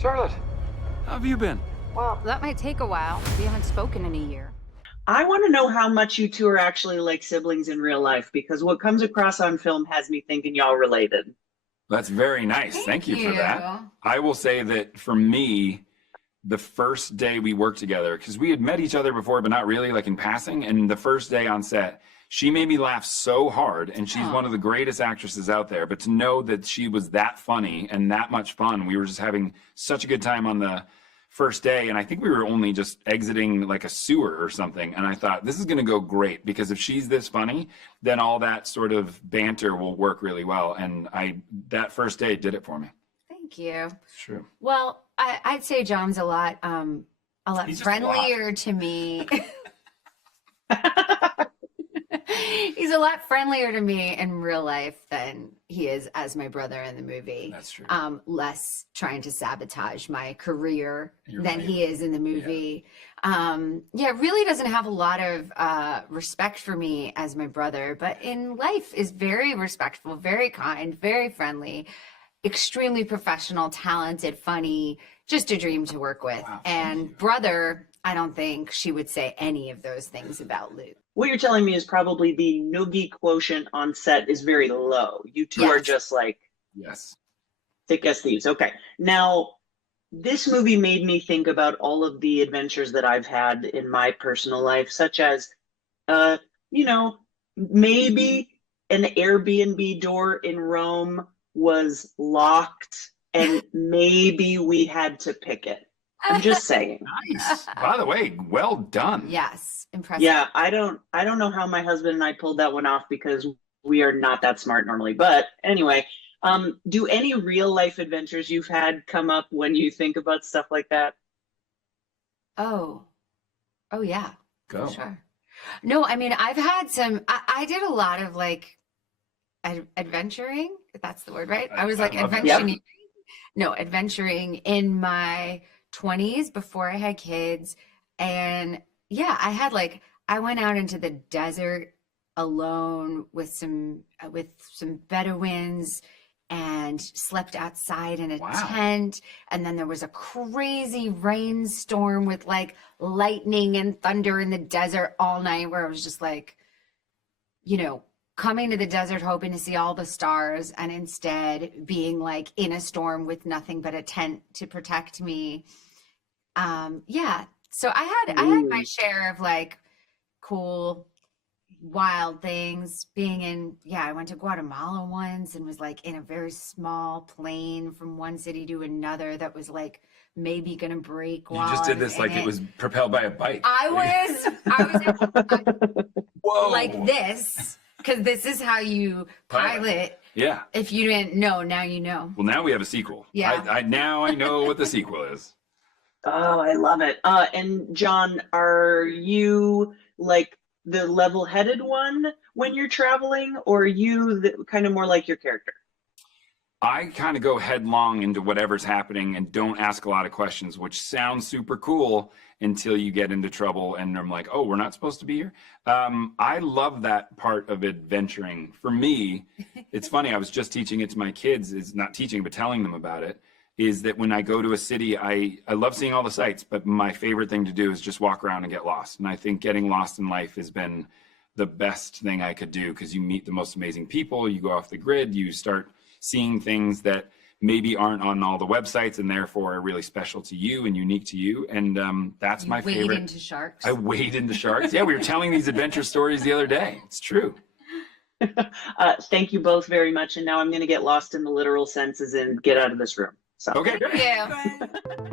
Charlotte, how have you been? Well, that might take a while. We haven't spoken in a year. I want to know how much you two are actually like siblings in real life because what comes across on film has me thinking y'all related. That's very nice. Thank you for that. I will say that for me, the first day we worked together, because we had met each other before, but not really, like in passing. And the first day on set, she made me laugh so hard, and she's one of the greatest actresses out there. But to know that she was that funny and that much fun, we were just having such a good time on the first day. And I think we were only just exiting like a sewer or something. And I thought, this is going to go great, because if she's this funny, then all that sort of banter will work really well. And that first day did it for me. Thank you. It's true. Well, I'd say John's a lot He's just friendlier to me. He's a lot friendlier to me in real life than he is as my brother in the movie. That's true. Less trying to sabotage my career than he is in the movie. Really doesn't have a lot of respect for me as my brother, but in life is very respectful, very kind, very friendly, extremely professional, talented, funny, just a dream to work with. Wow, and brother, I don't think she would say any of those things about Luke. What you're telling me is probably the noogie quotient on set is very low. You two are just like thick as thieves. Okay. Now, this movie made me think about all of the adventures that I've had in my personal life, such as, maybe an Airbnb door in Rome was locked and maybe we had to pick it. I'm just saying. Nice. By the way, well done. Yes, impressive. Yeah, I don't know how my husband and I pulled that one off because we are not that smart normally. But anyway, do any real life adventures you've had come up when you think about stuff like that? Oh yeah. Go. For sure. No, I mean, I've had some. I did a lot of like adventuring, if that's the word, right? I was like adventuring. No, adventuring in my 20s before I had kids. And I went out into the desert alone with some Bedouins and slept outside in a tent. And then there was a crazy rainstorm with like lightning and thunder in the desert all night, where I was just like, coming to the desert hoping to see all the stars, and instead being like in a storm with nothing but a tent to protect me. So I had my share of like cool, wild things. I went to Guatemala once and was like in a very small plane from one city to another that was like maybe gonna break. You just did this like it was propelled by a bike. I was whoa, like this. Because this is how you pilot. Yeah. If you didn't know, now you know. Well, now we have a sequel. Yeah. Now I know what the sequel is. Oh, I love it. And John, are you like the level-headed one when you're traveling, or are you kind of more like your character? I kind of go headlong into whatever's happening and don't ask a lot of questions, which sounds super cool until you get into trouble and I'm like, oh, we're not supposed to be here. I love that part of adventuring. For me, it's funny, I was just teaching it to my kids, is not teaching, but telling them about it, is that when I go to a city, I love seeing all the sights, but my favorite thing to do is just walk around and get lost. And I think getting lost in life has been the best thing I could do, because you meet the most amazing people, you go off the grid, you start seeing things that maybe aren't on all the websites and therefore are really special to you and unique to you. And that's my favorite. Wade into sharks. I wade into sharks. Yeah, we were telling these adventure stories the other day. It's true. Thank you both very much. And now I'm going to get lost in the literal senses and get out of this room. So. Okay. Thank you.